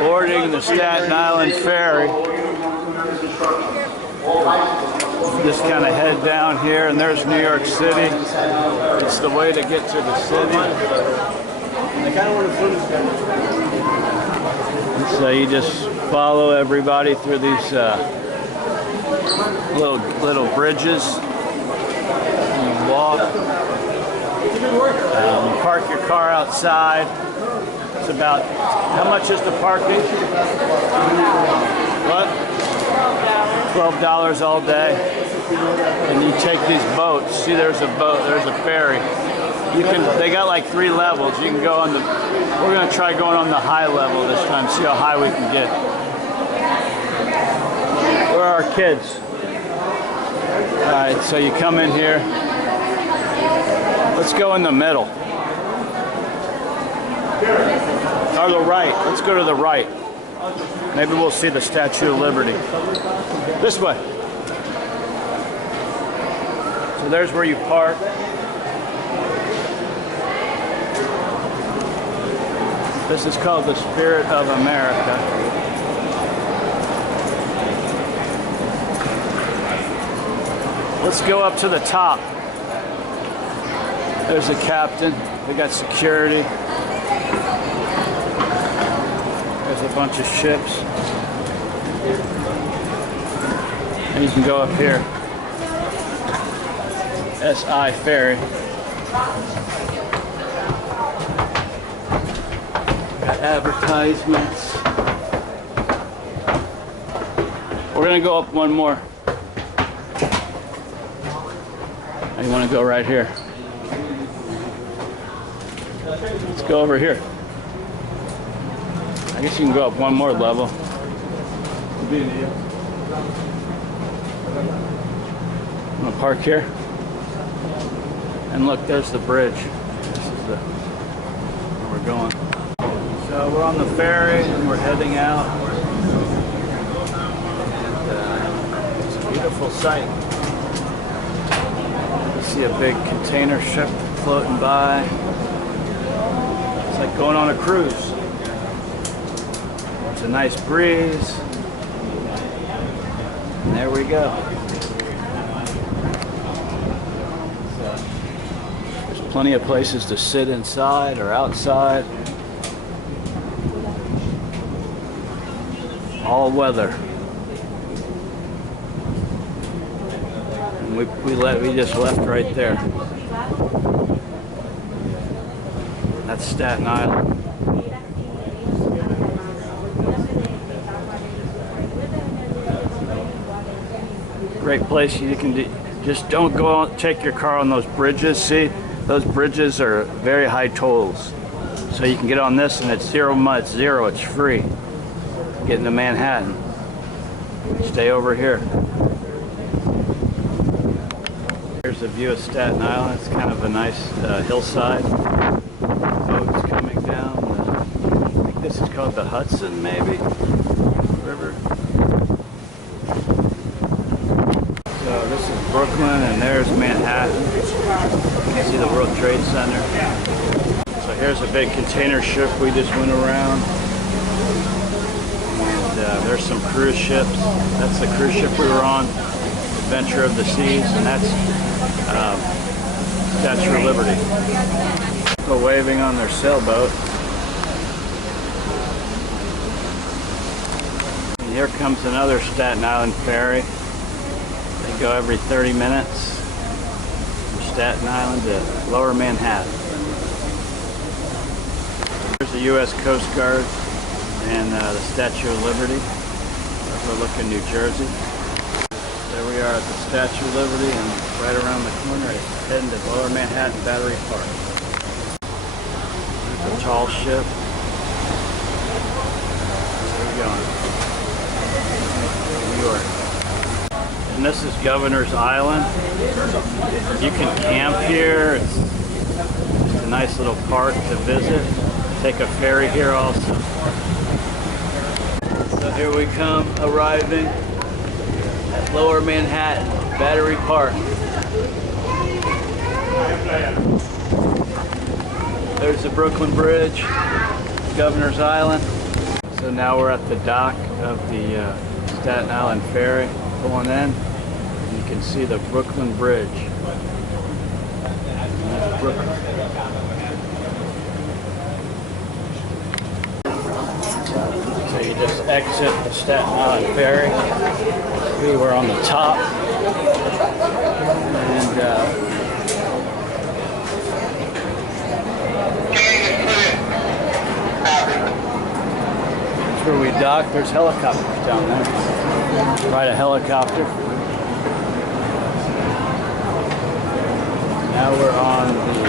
Boarding the Staten Island Ferry. Just kind of head down here, and there's New York City. It's the way to get to the city. And so you just follow everybody through these little bridges. You walk. You park your car outside. It's about, how much is the parking? What? $12 all day. And you take these boats. See, there's a boat, there's a ferry. They got like 3 levels. You can go on the, we're gonna try going on the high level this time, see how high we can get. Where are our kids? All right, so you come in here. Let's go in the middle. Or the right. Let's go to the right. Maybe we'll see the Statue of Liberty. This way. So there's where you park. This is called the Spirit of America. Let's go up to the top. There's the captain. We got security. There's a bunch of ships. And you can go up here. SI Ferry. Got advertisements. We're gonna go up one more. You want to go right here? Let's go over here. I guess you can go up one more level. I'm gonna park here. And look, there's the bridge. This is where we're going. So we're on the ferry and we're heading out. And it's a beautiful sight. You see a big container ship floating by. It's like going on a cruise. It's a nice breeze. And there we go. There's plenty of places to sit inside or outside. All weather. And we just left right there. That's Staten Island. Great place. You can just don't go on, take your car on those bridges. See, those bridges are very high tolls. So you can get on this and it's zero, it's free. Getting to Manhattan. Stay over here. Here's a view of Staten Island. It's kind of a nice hillside. Boats coming down. I think this is called the Hudson, maybe? River. So this is Brooklyn and there's Manhattan. You can see the World Trade Center. So here's a big container ship we just went around. There's some cruise ships. That's the cruise ship we were on, Adventure of the Seas, and that's Statue of Liberty. People waving on their sailboat. And here comes another Staten Island ferry. They go every 30 minutes from Staten Island to Lower Manhattan. There's the U.S. Coast Guard and the Statue of Liberty. Overlooking New Jersey. There we are at the Statue of Liberty, and right around the corner it's heading to Lower Manhattan Battery Park. There's a tall ship. Where are we going? New York. And this is Governor's Island. You can camp here. It's just a nice little park to visit. Take a ferry here also. So here we come, arriving at Lower Manhattan Battery Park. There's the Brooklyn Bridge, Governor's Island. So So now we're at the dock of the Staten Island Ferry pulling in. You can see the Brooklyn Bridge. That's Brooklyn. So you just exit the Staten Island Ferry. We were on the top. And that's where we dock. There's helicopters down there. Ride a helicopter. Now we're on the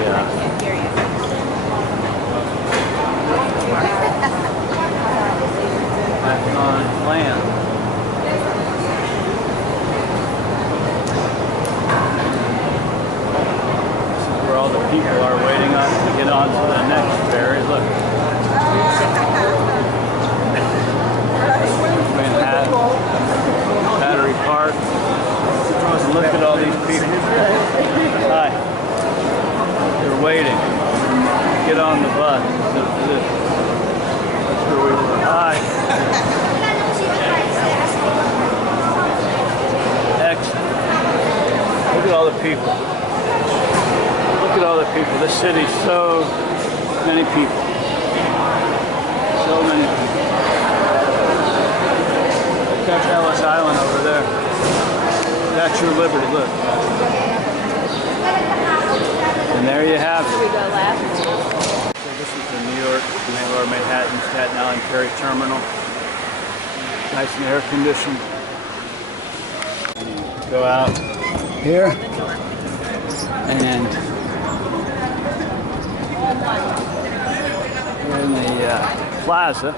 back on land. This is where all the people are waiting on to get on to the next ferry. Look. Battery Park. Look at all these people. Hi. They're waiting. Get on the bus. That's where we were. Hi. Excellent. Look at all the people. Look at all the people. This city's so many people. So many people. That's Ellis Island over there. Statue of Liberty, look. And there you have it. Here we go left. So this is the New York, or Manhattan, Staten Island Ferry Terminal. Nice and air conditioned. You go out here and we're in the plaza.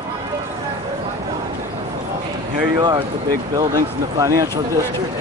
Here you are at the big buildings in the financial district.